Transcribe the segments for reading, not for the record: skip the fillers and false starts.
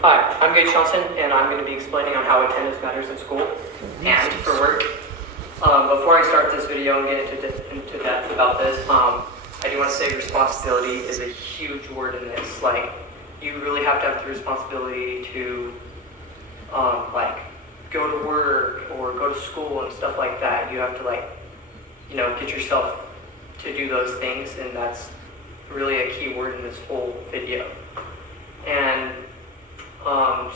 Hi, I'm Gage and I'm going to be explaining on how attendance matters in school and for work. Before I start this video and get into depth about this, I do want to say responsibility is a huge word in this. Like, you really have to have the responsibility to, go to work or go to school and stuff like that. You have to, get yourself to do those things, and that's really a key word in this whole video. And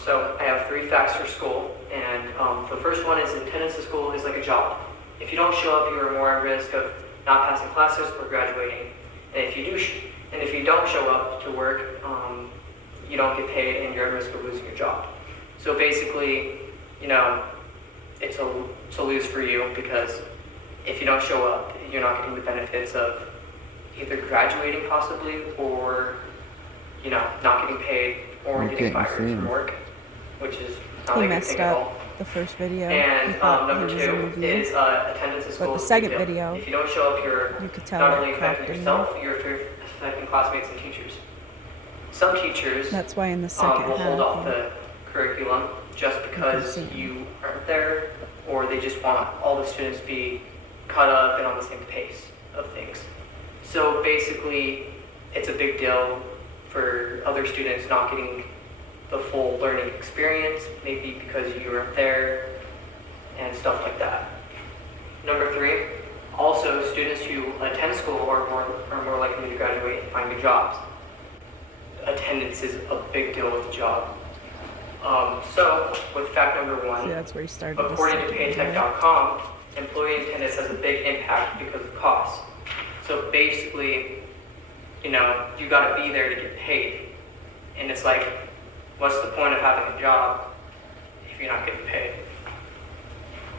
so I have 3 facts for school, and the first one is attendance at school is like a job. If you don't show up, you are more at risk of not passing classes or graduating. And if you don't show up to work, you don't get paid, and you're at risk of losing your job. So basically, it's a lose for you, because if you don't show up, you're not getting the benefits of either graduating possibly, or not getting paid, or getting fired from work, which is not a good thing at all. The first video. And number 2 is attendance at school. But the second video, if you don't show up, you're not only affecting yourself, you're affecting classmates and teachers. Some teachers that's why in the second will hold off half, the curriculum just because you aren't there, or they just want all the students to be caught up and on the same pace of things. So basically, it's a big deal for other students not getting the full learning experience, maybe because you weren't there and stuff like that. Number 3, also students who attend school are more likely to graduate and find good jobs. Attendance is a big deal with a job. So with fact number 1, that's where you started. According to paytech.com, employee attendance has a big impact because of costs. So basically, you got to be there to get paid. And it's like, what's the point of having a job if you're not getting paid?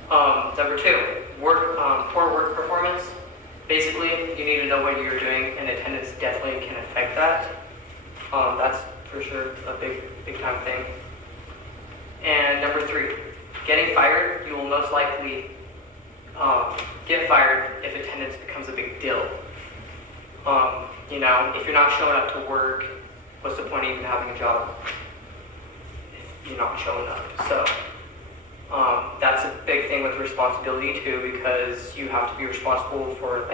Number 2, poor work performance. Basically, you need to know what you're doing, and attendance definitely can affect that. That's for sure a big time thing. And number 3, getting fired. You will most likely get fired if attendance becomes a big deal. If you're not showing up to work, what's the point of even having a job if you're not showing up? So that's a big thing with responsibility too, because you have to be responsible for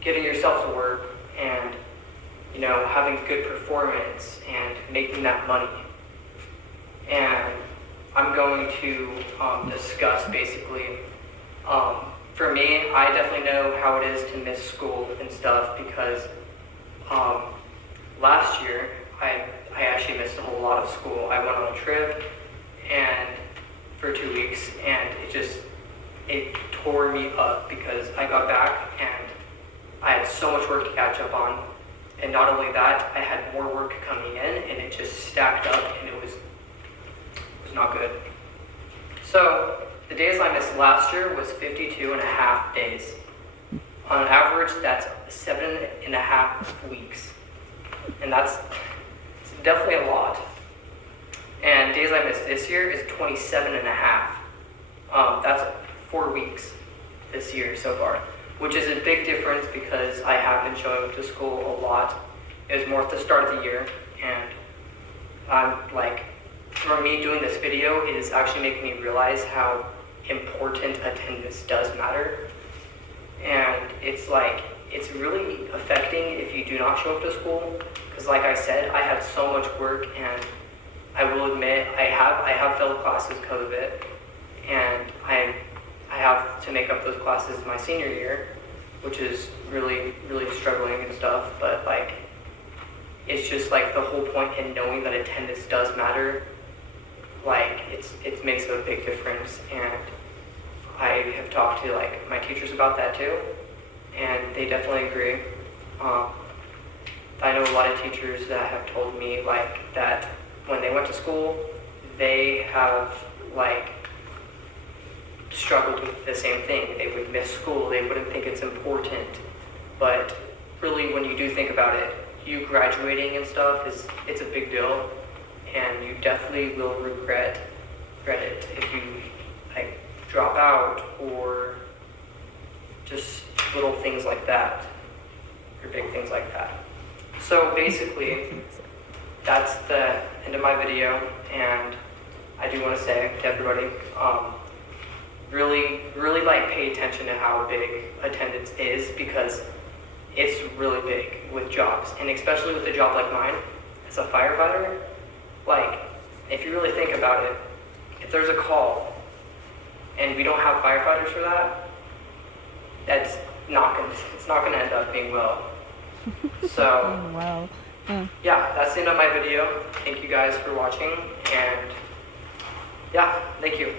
getting yourself to work and having good performance and making that money. And I'm going to discuss basically, for me, I definitely know how it is to miss school and stuff, because last year I actually missed a whole lot of school. I went on a trip and for 2 weeks, and it tore me up, because I got back and I had so much work to catch up on. And not only that, I had more work coming in, and it just stacked up, and it was not good. So the days I missed last year was 52.5 days. On average, that's 7.5 weeks. And it's definitely a lot. And days I missed this year is 27.5. That's 4 weeks this year so far, which is a big difference, because I have been showing up to school a lot. It was more at the start of the year, and for me doing this video, it is actually making me realize how important attendance does matter. And it's really affecting if you do not show up to school, because like I said, I had so much work, and I will admit I have failed classes because of it, and I have to make up those classes my senior year, which is really struggling and stuff. But it's just the whole point in knowing that attendance does matter. It makes a big difference, and I have talked to my teachers about that too, and they definitely agree. I know a lot of teachers that have told me that when they went to school, they have struggled with the same thing. They would miss school, they wouldn't think it's important, but really when you do think about it, you graduating and stuff it's a big deal, and you definitely will regret it if you drop out, or just little things like that, or big things like that. So basically, that's the end of my video, and I do want to say to everybody, really like pay attention to how big attendance is, because it's really big with jobs, and especially with a job like mine as a firefighter. Like, if you really think about it, if there's a call and we don't have firefighters for that, it's not gonna end up being well. So Oh, wow. yeah, that's the end of my video. Thank you guys for watching, and yeah, thank you.